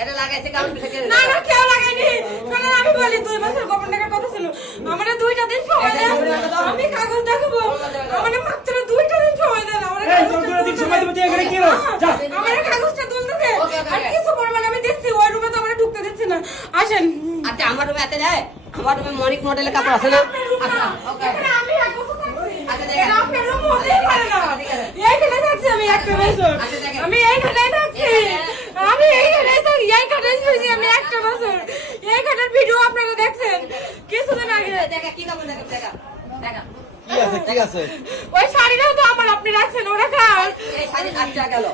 এটা লাগাইছে কারণ থেকে না না কেউ লাগাইনি কারণ আমি বলি 2 বছর গোপন টাকার কথা ছিল আমারে 2টা দিন সময় দেন আমি কাগজ দেখাবো আমারে মাত্র 2টা দিন সময় দেন আমারে দিন সময় দেব তুই এখানে কি রো যা আমারে কাগজটা তুলতে দে আর কিছু পরিমাণ আমি দেখছি ওই রুমে তো আমারে ঢুকতে দিচ্ছে না আসেন আচ্ছা আমার রুমে এতে যায় আমার রুমে মনিক মডেলের কাপড় আছে না আচ্ছা ওকে আমি এক বছর থাকছি আচ্ছা দেখেন আপনার রুম হতেই পারে না এইখানে থাকছি আমি একটা বছর আমি এইখানে থাকছি আমি এইখানে থাকি এইখানে থাকছি আমি একটা বছর এইখানের ভিডিও আপনারা দেখছেন কিছুদিন আগে দেখা কি কাপড় দেখা দেখা দেখা কি আছে ওই শাড়িটাও তো আমার আপনি রাখছেন ওরা খান এই শাড়ি আচ্ছা গেল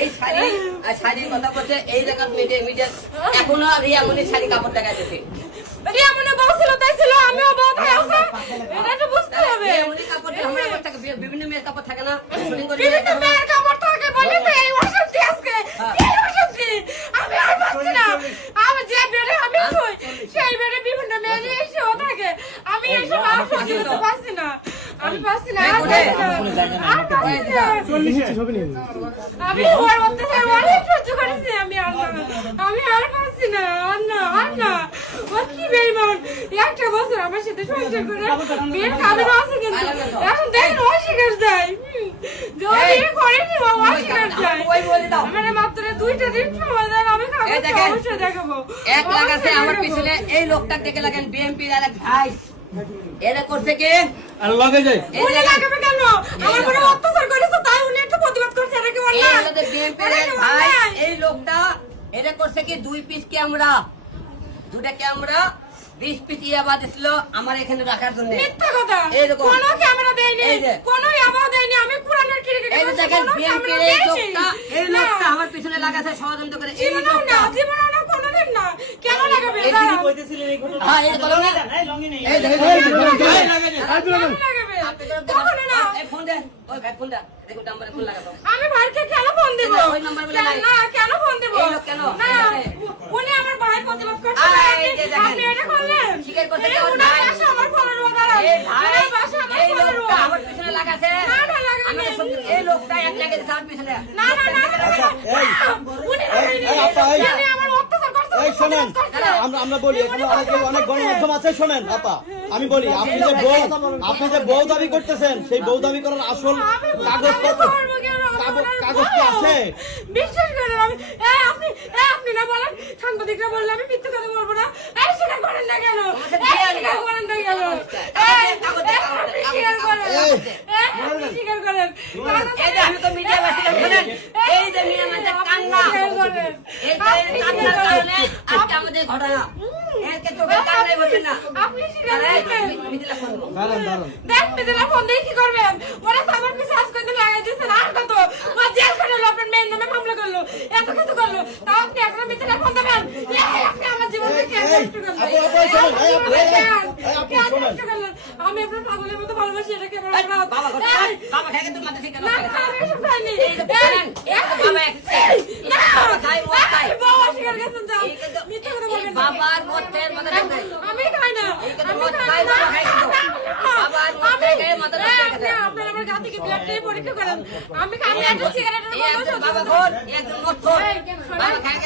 এই শাড়ি আর শাড়ির কথা বলছে এই জায়গার মিডিয়া এখনো রিয়ামনির শাড়ি কাপড় দেখা যাচ্ছে রিয়া মনে বলছিল তাই ছিল আমিও বহুত আছে এটা তো বুঝতে হবে রিয়ামনির কাপড় আমরা কাপড় থাকে বিভিন্ন মেয়ের কাপড় থাকে না শুটিং করে বিভিন্ন মেয়ের কাপড় থাকে বলে তো এই অশান্তি আজকে এই অশান্তি আমি আর পাচ্ছি না আমি যে বেড়ে আমি শুই সেই বেড়ে বিভিন্ন মেয়ে এসেও থাকে আমি এইসব আর সহ্য করতে পারছি না আমি পাচ্ছি না আর পাচ্ছি না 40 ছবি নিয়ে আমি ওর অত্যাচার অনেক সহ্য করেছি আমি আর না আমি আর পাচ্ছি না আর না ও কি বেইমান একটা বছর আমার সাথে সংসার করে বিয়ের কাবিন আছে কিন্তু এখন দেখেন অস্বীকার যায় যদি করেনি ও অস্বীকার যায় মানে মাত্র 2টা দিন সময় দেন আমি খাবো অবশ্যই দেখাবো এক লাগাছে আমার পিছনে এই লোকটা দেখে লাগেন বিএমপি এর এক ভাই এরা করছে কি আর লগে যাই উনি লাগাবে কেন আমার উপরে অত্যাচার করেছে তাই উনি একটু প্রতিবাদ করছে এটা কি এই অন্যায় আমাদের বিএমপি এর এক ভাই এই লোকটা এরা করছে কি 2 পিস ক্যামেরা 2টা ক্যামেরা 20 পিস ইয়াবা দিছিল আমার এখানে রাখার জন্য মিথ্যা কথা এইরকম। কোনো ক্যামেরা দেয়নি এই যে। কোনো ইয়াবা দেয়নি আমি কুরআনের ক্রিকেট এই যে দেখেন বিএমপি এর এই লোকটা আমার পিছনে লাগাছে ষড়যন্ত্র করে এই জীবনেও লোকটা না জীবনেও না কোনোদিন না কেন লাগাবে এই দাঁড়ান। কইতেছিলেন এই ঘটনা হ্যাঁ এই বলো না এই লঙ্গি নেই এই দেখেন কেন লাগাবে কখনো না এই ফোন দে ওই ভাই ফোন দে দেখুন নাম্বারে ফোন লাগাবো আমি ভাইকে কেন ফোন দেব ওই নাম্বার বলে নাই। না কেন ফোন দেব এই লোক কেন? না উনি আমার ভাই প্রতিবাদ করছে এই যে দেখেন। আপনি এটা করলেন স্বীকার করতে এই যাওয়ার উনার ভাই। বাসা আমার ফোনের দাঁড়ান এই ভাই উনার বাসা আমার এই ফোনের লোকটা আমার পিছনে লাগাছে না, না, লাগাবে আমি না। সত্যি এই লোকটা এক লাগাছে আমার পিছনে না না না উনি উনি আমার অত্যাচার করছে এই শোনেন প্রতিবাদ করছে। আমরা বলি এখানে অনেক গণমাধ্যম আছে শোনেন আপা আমি বলি আপনি যে বউ দাবি করতেছেন সেই বউ দাবি করার আসল কাগজপত্র কাগজ কি আছে বিশ্বাস করেন আমি আপনি না বলেন সাংবাদিকরা বললে আমি মিথ্যে কথা বলবো না এই স্বীকার করেন না কেন স্বীকার করেন না কেন স্বীকার করেন স্বীকার করেন এই যে আমি তো মিডিয়া বাসী শুনেন এই যে মিয়া মানে কান্না এই যে কান্নার কারণে আজকে আমাদের ঘটনা একে তো কান্নাই বলবে না আপনি স্বীকার করেন মিডিয়া ফোন দেবো দাঁড়ান দেখ মিদিনা ফোন দিয়ে কি করবেন ওরা তো আমার পিছে আজ কয়দিন লাগাই দিয়েছেন আর কত ও জেল খাটালো আপনার মেয়ের নামে মামলা করলো এত কিছু করলো তাও আপনি এখন মিদিনা ফোন দেবেন আপনি আমার জীবনকে কেন নষ্ট করলেন আমি আপনার পাগলের মতো ভালোবাসি এটা কেন বাবা খাইকে তোর মাথা ঠিক না আমি এসব খাইনি এই যে বলেন বাবা বাবা খাই ও খাই বাবা স্বীকার করেছেন যাও মিথ্যা কথা বলবেন না। বাবার মতের মাথা ঠিক নাই আমি খাই না এই কথা আমি মত খাই খাই না বাবা খাই কিন্তু বাবার মত থেকে মাথা ঠিক আছে আপনার আমার গা থেকে ব্লাড নিয়ে পরীক্ষা করেন আমি খাই না একটা সিগারেটের এই একজন বাবা ফোন একজন মত ফোন বাবা খাই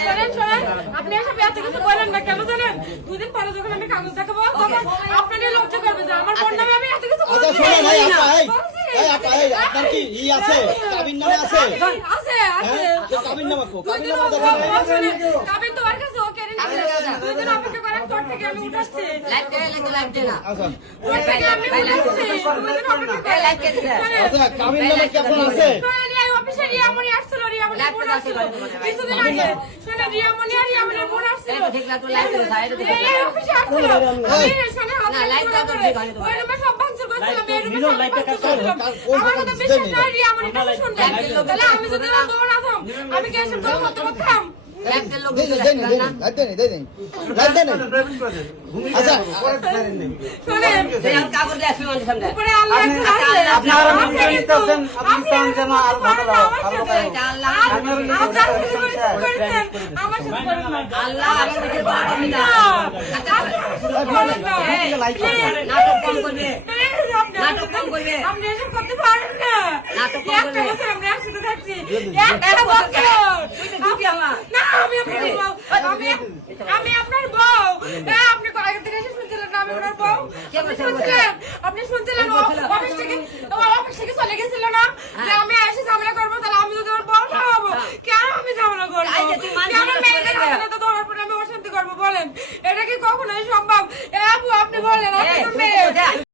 আপনি এসব এত কিছু বলেন না কেন জানেন 2 দিন পরে যখন আমি কাগজ দেখাবো তখন আপনাদের লজ্জা করবে যে আমার বোন নামে আমি এত কিছু আচ্ছা শোনেন এই আপা আপনার কি আছে কাবিন নামে আছে আছে কাবিন নামা কো কাবিন দুদিন নামা দেখেন কাবিন তো আর কাছে ওকে রেডি 2 দিন অপেক্ষা করেন কোর্ট থেকে আমি উঠাচ্ছি লাইভ দে না আচ্ছা কোর্ট থেকে আমি উঠাচ্ছি 2 দিন অপেক্ষা করেন লাইভ কে দিছে আচ্ছা কাবিন নামা কি আপনার আছে এই অফিসে রিয়ামনি আসছিল রিয়ামনি বোন আসছিল কিছুদিন আগে শুনে রিয়ামনি আর রিয়ামনি বোন আসছিল ঠিক না তো লাইভ দে সাইড দে এই অফিসে আসছিল আমি শুনে না, লাইভ দাও তো ঠিক হয় না তোমার। ওই রুমে সব ভাঙচুর করছিলাম এই রুমে মিলন, সব লাইভটা ভাঙচুর কাজ করো, করছিলাম। আমার কথা বিশ্বাস নাই রিয়ামনি কথা শুনবেন লাইভের লোক তাহলে আমি যদি না দৌড় আসাম আমি কি এসব কথা বলতে পারতাম লাইভ দে লোক দেন দিছে আচ্ছা শুনেন আমি কাগজ দিয়ে আসবি মানুষের সামনে উপরে আল্লাহ আপনি- একটা আছে আপনারা ভিডিও নিতেছেন, আপনি চান যে না, আরো ভালো দাও, ভালো দাও। এটা আল্লাহ আপনারা কিছু করেছেন আমার সাথে করেন না আল্লাহ আমাদের বাবা না না আপনারা কিছু করেন না এই নাটক কম করবে প্লিজ আপনি নাটক কম করবে। আপনি এসব করতে পারেন না। নাটক কম একটা করবে। বছর আমরা একসাথে থাকছি। একটা একটা বছর বছর। তুই তো দুটি আমার। না, আমি আপনার বউ। আমি আপনার বউ। আপনি আগে থেকে এসে শুনছিলেন না আমি আপনার বউ? কে আপনি বলছে? শুনছিলেন? আপনি শুনছিলেন ও অফিস থেকে চলে গেছিল না? যে আমি এসে ঝামেলা করবো, তাহলে আমি যদি ওর বউ না হবো, কেন আমি ঝামেলা করবো? এই যে তুই মানছিস কেন না মেয়েদের শুনছিস? হাতে নাতে ধরার পরে আমি অশান্তি করবো বলেন? এটা কি কখনোই সম্ভব? আপু আপনি বলেন, আপনি এই, তো তুই মেয়ে। কোথায়?